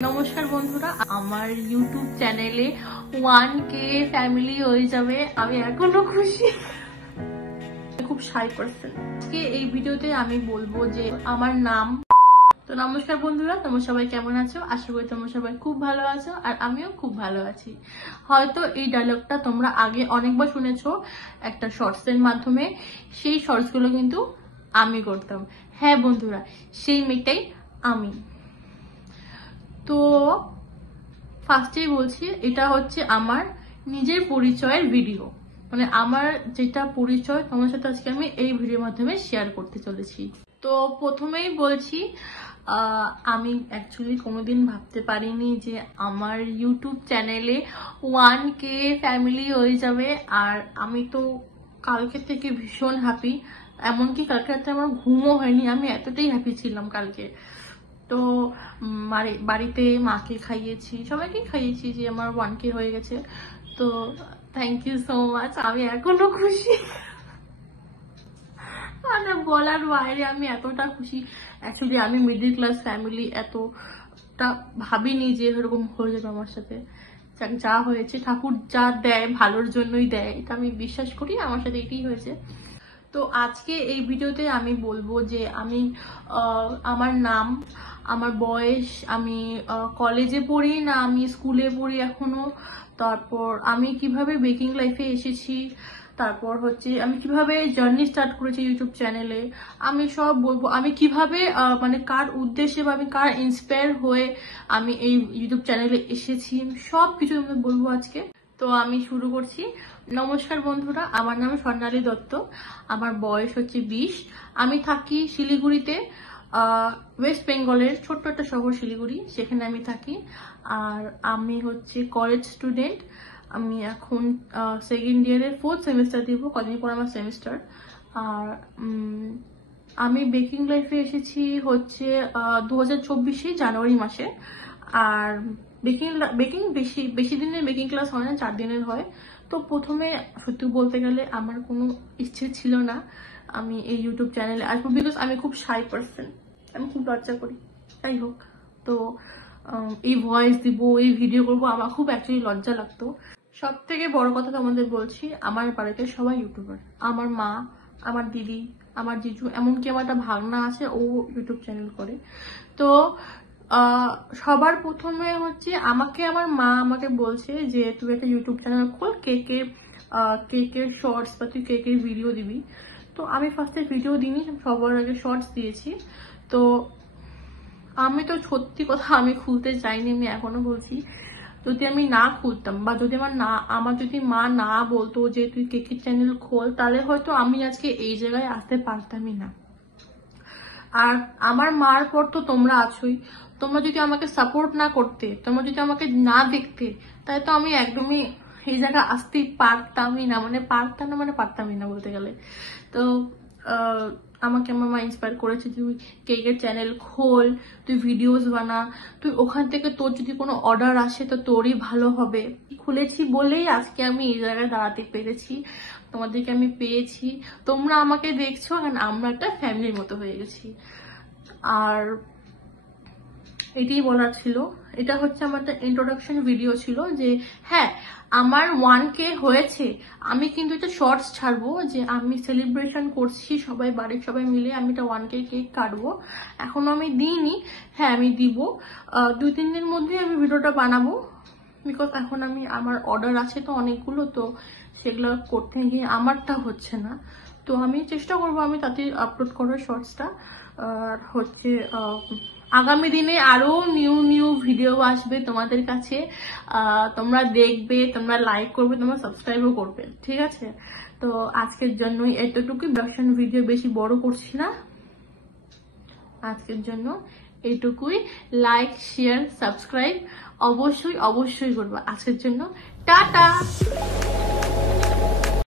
নমস্কার বন্ধুরা, আমার ইউটিউব চ্যানেলে 1K ফ্যামিলি হয়ে যাবে। আমি এখনো খুশি, খুব শাই পারসন। আজকে এই ভিডিওতে আমি বলবো যে আমার নাম। তো নমস্কার বন্ধুরা, তোমরা সবাই কেমন আছো? আশা করি তোমরা সবাই খুব ভালো আছো, আর আমিও খুব ভালো আছি। হয়তো এই ডায়লগটা তোমরা আগে অনেকবার শুনেছো একটা শর্টস এর মাধ্যমে। সেই শর্টস গুলো কিন্তু আমি করতাম। হ্যাঁ বন্ধুরা, সেই মেয়েটাই আমি। তো ফার্স্টেই বলছি, এটা হচ্ছে আমার নিজের পরিচয়ের ভিডিও, মানে আমার যেটা পরিচয় তোমার সাথে আজকে আমি এই ভিডিওর মাধ্যমে শেয়ার করতে চলেছি। তো প্রথমেই বলছি, আমি অ্যাকচুয়ালি কোনোদিন ভাবতে পারিনি যে আমার ইউটিউব চ্যানেলে 1K ফ্যামিলি হয়ে যাবে। আর আমি তো কালকে থেকে ভীষণ হ্যাপি, এমনকি কালকে রাতে আমার ঘুমও হয়নি, আমি এতটাই হ্যাপি ছিলাম কালকে। তো বাড়িতে মাকে খাইয়েছি, সবাইকে খাইয়েছি যে আমার 1K হয়ে গেছে। তো থ্যাংক ইউ সো মাচ, আমি এখনো খুশি, মানে বলার বাইরে। আমি এতটা খুশি, অ্যাকচুয়ালি আমি মিডল ক্লাস ফ্যামিলি, এতটা ভাবিনি যে এরকম হয়ে যাবে আমার সাথে। যা হয়েছে, ঠাকুর যা দেয় ভালোর জন্যই দেয়, এটা আমি বিশ্বাস করি, আমার সাথে এটাই হয়েছে। তো আজকে এই ভিডিওতে আমি বলবো যে আমি আমার নাম, আমার বয়স, আমি কলেজে পড়ি না আমি স্কুলে পড়ি এখনো, তারপর আমি কিভাবে বেকিং লাইফে এসেছি, তারপর হচ্ছে আমি কিভাবে জার্নি স্টার্ট করেছি ইউটিউব চ্যানেলে, আমি সব বলবো। আমি কিভাবে মানে কার উদ্দেশ্যে বা আমি কার ইন্সপায়ার হয়ে আমি এই ইউটিউব চ্যানেলে এসেছি, সব কিছু আমি বলবো আজকে। তো আমি শুরু করছি। নমস্কার বন্ধুরা, আমার নাম স্বর্ণালী দত্ত, আমার বয়স হচ্ছে 20। আমি থাকি শিলিগুড়িতে, ওয়েস্ট বেঙ্গলের ছোট্ট একটা শহর শিলিগুড়ি, সেখানে আমি থাকি। আর আমি হচ্ছে কলেজ স্টুডেন্ট। আমি এখন সেকেন্ড ইয়ারের 4th সেমিস্টার দিব, কদিন পর আমার সেমিস্টার। আর আমি বেকিং লাইফে এসেছি হচ্ছে 2024 জানুয়ারি মাসে। আর বেকিং বেশি দিনের বেকিং ক্লাস হয় না, 4 দিনের হয়। তো প্রথমে সত্যি বলতে গেলে আমার কোনো ইচ্ছে ছিল না আমি এই ইউটিউব চ্যানেলে আসবো, বিকজ আমি খুব শাই পারসন, আমি খুব লজ্জা করি। যাই হোক, তো এই ভয়েস দিব, এই ভিডিও করবো, আমার খুব অ্যাকচুয়ালি লজ্জা লাগতো। সব থেকে বড় কথা তোমাদের বলছি, আমার বাড়িতে সবাই ইউটিউবার। আমার মা, আমার দিদি, আমার জিজু, এমনকি আমার একটা ভাগনা আছে, ও ইউটিউব চ্যানেল করে। তো সবার প্রথমে হচ্ছে আমার মা আমাকে বলছে যে তুই একটা ইউটিউব চ্যানেল খোল, কেকের শর্টস বা তুই কেকের ভিডিও দিবি। তো আমি ফার্স্টে ভিডিও দিইনি, সবার আগে শর্টস দিয়েছি। তো আমি তো সত্যি কথা আমি খুলতে চাইনি, আমি এখনো বলছি, যদি আমি না খুলতাম বা যদি আমার যদি মা না বলতো যে তুই কেকের চ্যানেল খোল, তাহলে হয়তো আমি আজকে এই জায়গায় আসতে পারতামই না। আর আমার মার পর তো তোমরা আছোই, তোমরা যদি আমাকে সাপোর্ট না করতে, তোমরা যদি আমাকে না দেখতে, তাহলে তো আমি একদমই এই জায়গায় আসতেই পারতামই না, মানে পারতামই না বলতে গেলে। তো আমাকে আমার মা ইন্সপায়ার করেছে, তুই কেকের চ্যানেল খোল, তুই ভিডিওস বানা, তুই ওখান থেকে তোর যদি কোনো অর্ডার আসে তো তোরই ভালো হবে। খুলেছি বলেই আজকে আমি এই জায়গায় দাঁড়াতে পেরেছি, তোমাদেরকে আমি পেয়েছি, তোমরা আমাকে দেখছো, কারণ আমরা একটা ফ্যামিলির মতো হয়ে গেছি। আর এটাই বলার ছিল, এটা হচ্ছে আমার একটা ইন্ট্রোডাকশন ভিডিও ছিল যে হ্যাঁ আমার 1K হয়েছে, আমি কিন্তু এটা শর্টস ছাড়বো যে আমি সেলিব্রেশন করছি, সবাই বাড়ির সবাই মিলে আমি এটা 1K কেক কাটবো। এখনো আমি দিইনি, হ্যাঁ আমি দিব, 2-3 দিনের মধ্যে আমি ভিডিওটা বানাবো, বিকজ এখন আমার অর্ডার আছে তো অনেকগুলো, তো সেগুলো করতে গিয়ে আমারটা হচ্ছে না। তো আমি চেষ্টা করবো আমি তাতে আপলোড করার শর্টসটা। আর হচ্ছে আগামী দিনে আরো নিউ ভিডিও আসবে তোমাদের কাছে, তোমরা দেখবে, তোমরা লাইক করবে, তোমরা সাবস্ক্রাইবও করবে, ঠিক আছে? তো আজকের জন্যই এতটুকুই, ইন্ট্রোডাকশন ভিডিও বেশি বড় করছি না, আজকের জন্য এইটুকুই। লাইক, শেয়ার, সাবস্ক্রাইব অবশ্যই করবে। আজকের জন্য টাটা।